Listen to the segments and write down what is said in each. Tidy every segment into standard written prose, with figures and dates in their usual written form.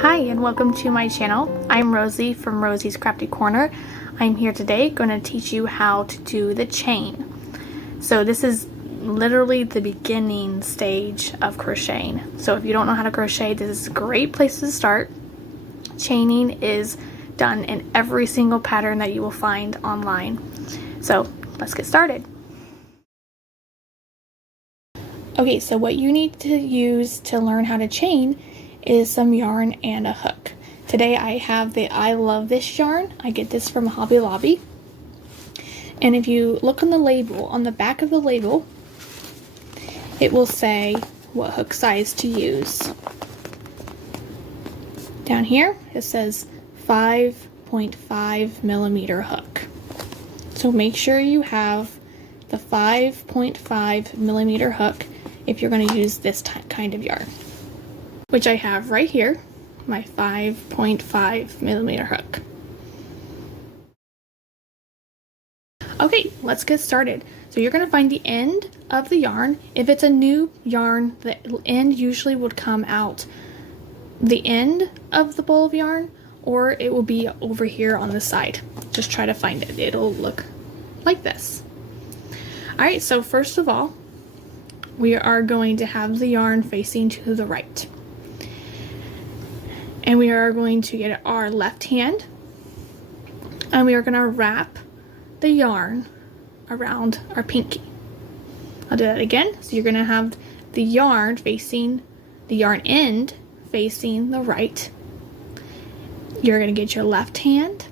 Hi and welcome to my channel. I'm Rosie from Rosie's Crafty Corner. I'm here today going to teach you how to do the chain. So this is literally the beginning stage of crocheting. So if you don't know how to crochet, this is a great place to start. Chaining is done in every single pattern that you will find online. So let's get started. Okay, so what you need to use to learn how to chain is some yarn and a hook. Today I have the I Love This yarn. I get this from Hobby Lobby. And if you look on the label, on the back of the label, it will say what hook size to use. Down here it says 5.5 millimeter hook. So make sure you have the 5.5 millimeter hook if you're going to use this kind of yarn, which I have right here, my 5.5 millimeter hook. Okay, let's get started. So you're going to find the end of the yarn. If it's a new yarn, the end usually would come out the end of the ball of yarn, or it will be over here on the side. Just try to find it. It'll look like this. Alright, so first of all, we are going to have the yarn facing to the right. And we are going to get our left hand and we are going to wrap the yarn around our pinky. I'll do that again. So you're going to have the yarn facing, the yarn end facing the right. You're going to get your left hand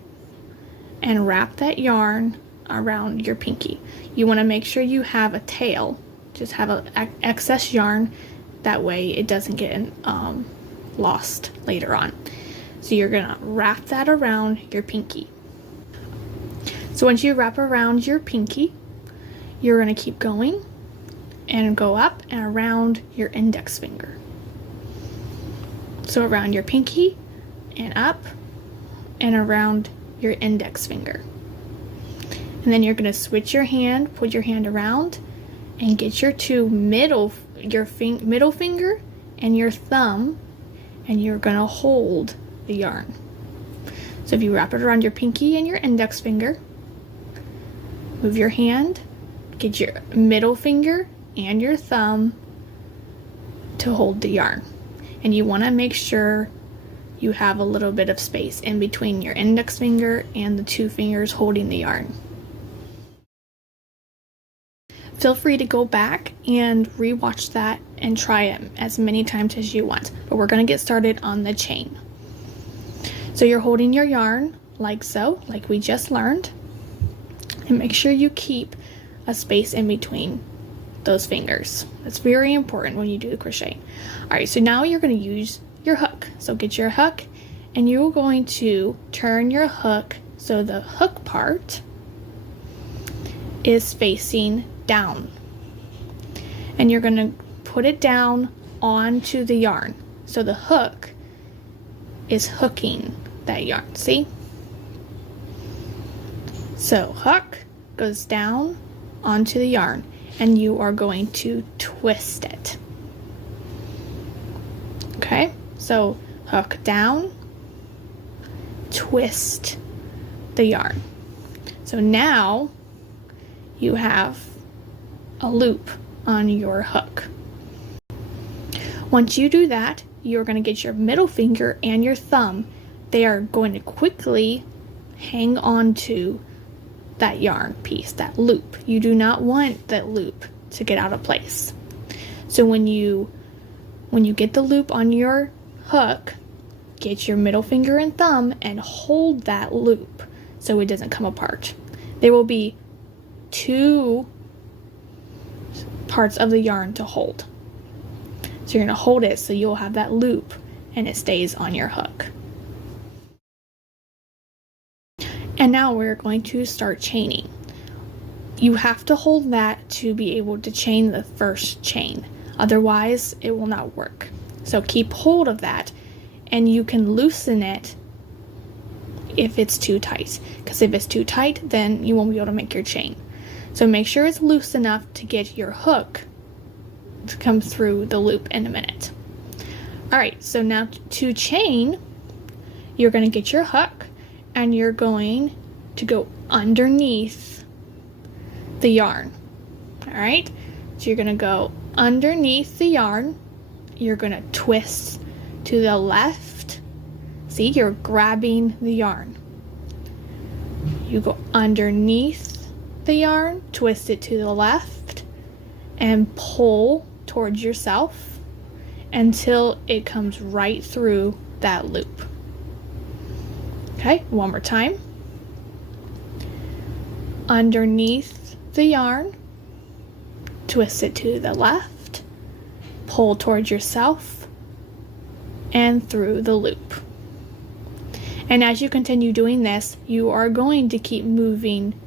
and wrap that yarn around your pinky. You want to make sure you have a tail. Just have an excess yarn. That way it doesn't get lost later on. So you're gonna wrap that around your pinky. So once you wrap around your pinky, you're gonna keep going and go up and around your index finger. So around your pinky and up and around your index finger. And then you're gonna switch your hand, put your hand around and get your middle finger and your thumb, and you're gonna hold the yarn. So if you wrap it around your pinky and your index finger, move your hand, get your middle finger and your thumb to hold the yarn. And you wanna make sure you have a little bit of space in between your index finger and the two fingers holding the yarn. Feel free to go back and re-watch that and try it as many times as you want. But we're going to get started on the chain. So you're holding your yarn like so, like we just learned. And make sure you keep a space in between those fingers. That's very important when you do the crochet. Alright, so now you're going to use your hook. So get your hook and you're going to turn your hook so the hook part is facing down, and you're going to put it down onto the yarn so the hook is hooking that yarn. See? So hook goes down onto the yarn and you are going to twist it. Okay, so hook down, twist the yarn. So now you have a loop on your hook. Once you do that, you're going to get your middle finger and your thumb. They are going to quickly hang on to that yarn piece, that loop. You do not want that loop to get out of place. So when you get the loop on your hook, get your middle finger and thumb and hold that loop so it doesn't come apart. There will be two parts of the yarn to hold. So you're going to hold it so you'll have that loop and it stays on your hook. And now we're going to start chaining. You have to hold that to be able to chain the first chain. Otherwise, it will not work. So keep hold of that and you can loosen it if it's too tight. Because if it's too tight, then you won't be able to make your chain. So make sure it's loose enough to get your hook to come through the loop in a minute. All right, so now to chain, you're going to get your hook and you're going to go underneath the yarn. All right, so you're going to go underneath the yarn. You're going to twist to the left. See, you're grabbing the yarn. You go underneath the yarn, twist it to the left, and pull towards yourself until it comes right through that loop. Okay, one more time. Underneath the yarn, twist it to the left, pull towards yourself, and through the loop. And as you continue doing this, you are going to keep moving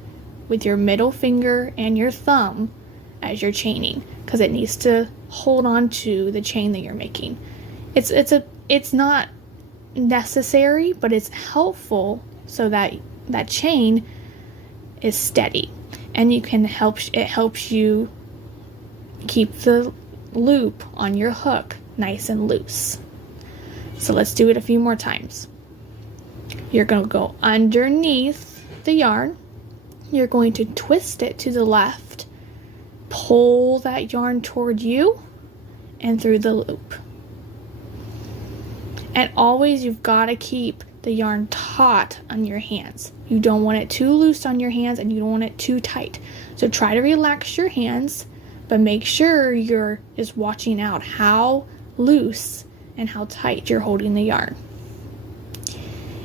with your middle finger and your thumb as you're chaining, because it needs to hold on to the chain that you're making. It's not necessary, but it's helpful so that that chain is steady, and it helps you keep the loop on your hook nice and loose. So let's do it a few more times. You're going to go underneath the yarn. You're going to twist it to the left, pull that yarn toward you and through the loop. And always you've got to keep the yarn taut on your hands. You don't want it too loose on your hands and you don't want it too tight. So try to relax your hands, but make sure you're just watching out how loose and how tight you're holding the yarn.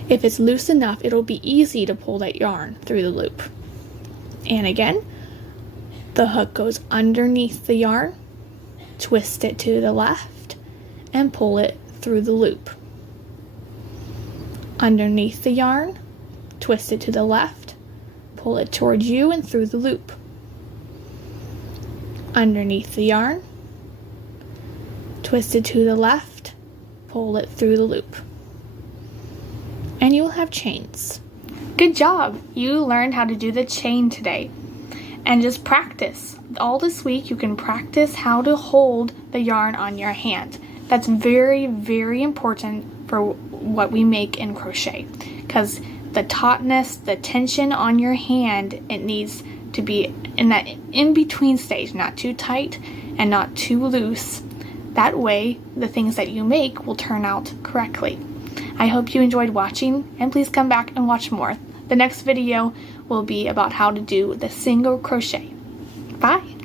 If it's loose enough, it'll be easy to pull that yarn through the loop. And again, the hook goes underneath the yarn, twist it to the left, and pull it through the loop. Underneath the yarn, twist it to the left, pull it towards you and through the loop. Underneath the yarn, twist it to the left, pull it through the loop. And you will have chains. Good job! You learned how to do the chain today. And just practice. All this week you can practice how to hold the yarn on your hand. That's very, very important for what we make in crochet. Because the tautness, the tension on your hand, it needs to be in that in-between stage, not too tight and not too loose. That way, the things that you make will turn out correctly. I hope you enjoyed watching, and please come back and watch more. The next video will be about how to do the single crochet. Bye!